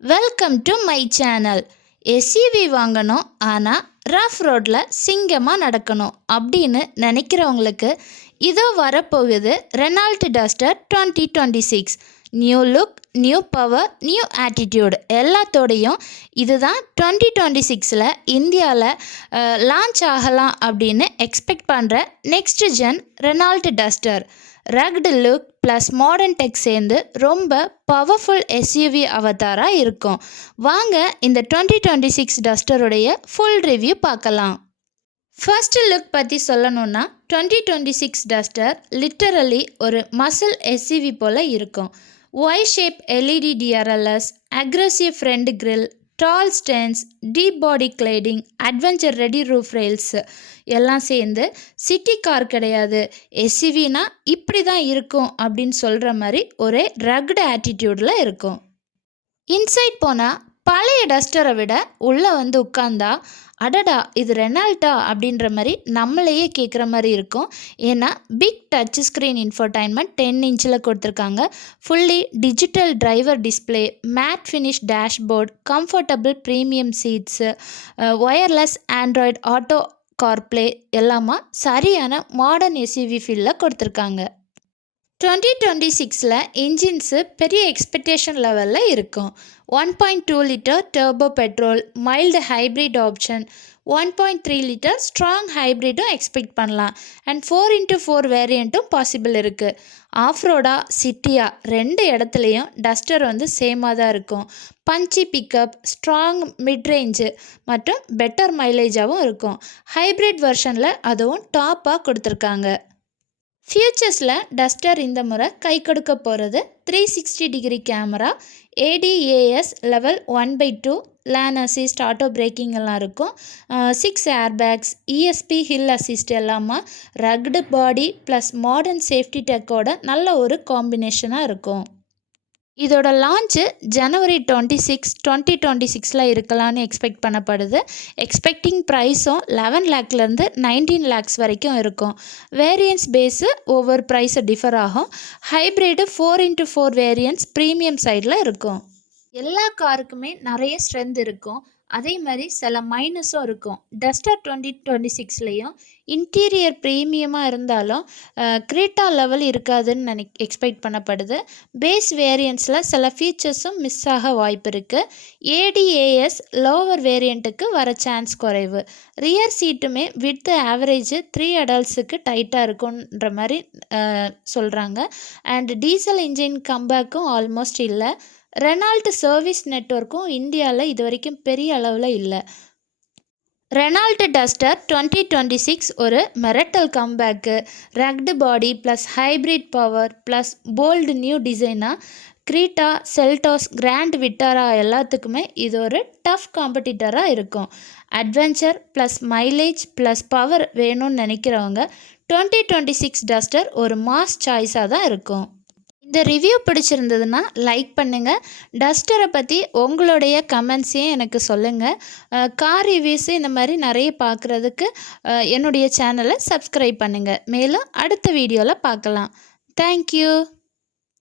Welcome to my channel SUV வாங்கணும் ஆனால் rough ரோட்டில் சிங்கமாக நடக்கணும் அப்படின்னு நினைக்கிறவங்களுக்கு இதோ வரப்போகுது Renault Duster twenty twenty six new look new power new attitude எல்லாத்தோடையும் இதுதான் டுவெண்ட்டி டுவெண்ட்டி சிக்ஸில் இந்தியாவில் லான்ச் ஆகலாம் அப்படின்னு எக்ஸ்பெக்ட் பண்ணுற next gen Renault Duster rugged look plus modern tech சேர்ந்து ரொம்ப பவர்ஃபுல் எஸ்யூவி அவதாராக இருக்கும். வாங்க இந்த டுவெண்ட்டி டுவெண்ட்டி சிக்ஸ் டஸ்டருடைய ஃபுல் ரிவ்யூ பார்க்கலாம் ஃபர்ஸ்ட் லுக் பற்றி சொல்லணுன்னா twenty twenty six Duster literally ஒரு மசில் எஸ்யூவி போல் இருக்கும். Y shape LED DRLs aggressive front grille tall stance deep body cladding adventure ready roof rails எல்லாம் சேர்ந்து சிட்டி கார் கிடையாது. எஸ்யூவினா இப்படி தான் இருக்கும் அப்படின்னு சொல்கிற மாதிரி ஒரே ரக்டு ஆட்டிடியூடில் இருக்கும். இன்சைட் போனால் பழைய டஸ்டரை விட உள்ளே வந்து உட்காந்தா அடடா இது ரெனால்ட்டா அப்படின்ற மாதிரி நம்மளையே கேட்குற மாதிரி இருக்கும். ஏன்னா big touch screen infotainment ten இன்ச்சில் கொடுத்துருக்காங்க. Fully digital driver display matte finish dashboard comfortable premium seats wireless Android auto CarPlay எல்லாமா சரியான மாடர்ன் எஸ்யூவி ஃபீல்டில் கொடுத்துருக்காங்க. டுவெண்ட்டி டுவெண்ட்டி சிக்ஸில் இன்ஜின்ஸு பெரிய எக்ஸ்பெக்டேஷன் லெவலில் இருக்கும். One point two litre turbo petrol mild hybrid option one point three litre strong ஹைப்ரிட்டும் expect பண்ணலாம். And four into four வேரியண்ட்டும் பாசிபிள் இருக்குது ஆஃப்ரோடாக சிட்டியாக சிட்டியா ரெண்டு இடத்துலையும் டஸ்டர் வந்து சேமாக தான் இருக்கும். Punchy pickup strong mid range மற்றும் பெட்டர் மைலேஜாகவும் இருக்கும். ஹைப்ரிட் வெர்ஷனில் அதுவும் டாப்பாக கொடுத்துருக்காங்க. ஃபியூச்சர்ஸில் டஸ்டர் இந்த முறை கை கொடுக்க போகிறது three sixty degree camera ADAS level one by two lane assist auto braking எல்லாம் இருக்கும். Six airbags ESP hill assist எல்லாமா rugged body plus modern safety டெக்கோட நல்ல ஒரு காம்பினேஷனாக இருக்கும். இதோட லான்ச்சு ஜனவரி டுவெண்ட்டி சிக்ஸ் டுவெண்ட்டி டுவெண்ட்டி சிக்ஸில் இருக்கலாம்னு எக்ஸ்பெக்ட் பண்ணப்படுது. எக்ஸ்பெக்டிங் ப்ரைஸும் லெவன் லேக்லேருந்து நைன்டீன் லேக்ஸ் வரைக்கும் இருக்கும். வேரியன்ஸ் பேஸு ஒவ்வொரு ப்ரைஸு டிஃபர் ஆகும். Hybrid four into four variants premium சைடில் இருக்கும். எல்லா காருக்குமே நிறைய ஸ்ட்ரென்த் இருக்கும். அதே மாதிரி சில மைனஸும் இருக்கும். டஸ்டர் டுவெண்ட்டி டுவெண்ட்டி சிக்ஸ்லேயும் இன்டீரியர் ப்ரீமியமாக இருந்தாலும் க்ரீட்டா லெவல் இருக்காதுன்னு நினை எக்ஸ்பெக்ட் பண்ணப்படுது. பேஸ் வேரியன்ஸில் சில ஃபீச்சர்ஸும் மிஸ் ஆக வாய்ப்பு இருக்குது ஏடிஏஎஸ் லோவர் வேரியண்ட்டுக்கு வர சான்ஸ் குறைவு. ரியர் சீட்டுமே வித் ஆவரேஜ் த்ரீ அடல்ட்ஸுக்கு டைட்டாக இருக்குன்ற மாதிரி சொல்கிறாங்க அண்ட் டீசல் இன்ஜின் கம்பேக்கும் ஆல்மோஸ்ட் இல்லை. ரெனால்ட் சர்வீஸ் நெட்ஒர்க்கும் இந்தியாவில் இது வரைக்கும் பெரிய அளவில் இல்லை. Renault Duster twenty twenty six ஒரு மெரட்டல் comeback rugged body plus hybrid power plus bold new டிசைனாக க்ரீட்டா செல்டாஸ் கிராண்ட் விட்டாரா எல்லாத்துக்குமே இது ஒரு டஃப் காம்படிட்டராக இருக்கும். Adventure plus mileage plus power வேணும்னு நினைக்கிறவங்க டுவெண்ட்டி டுவெண்ட்டி சிக்ஸ் டஸ்டர் ஒரு மாஸ் சாய்ஸாக தான் இருக்கும். இந்த ரிவ்யூ பிடிச்சிருந்ததுன்னா லைக் பண்ணுங்கள் டஸ்டரை பற்றி உங்களுடைய கமெண்ட்ஸையும் எனக்கு சொல்லுங்கள் கார் ரிவ்யூஸு இந்த மாதிரி நிறைய பார்க்குறதுக்கு என்னுடைய சேனலை சப்ஸ்கிரைப் பண்ணுங்கள் மேலும் அடுத்த வீடியோவில் பார்க்கலாம். தேங்க்யூ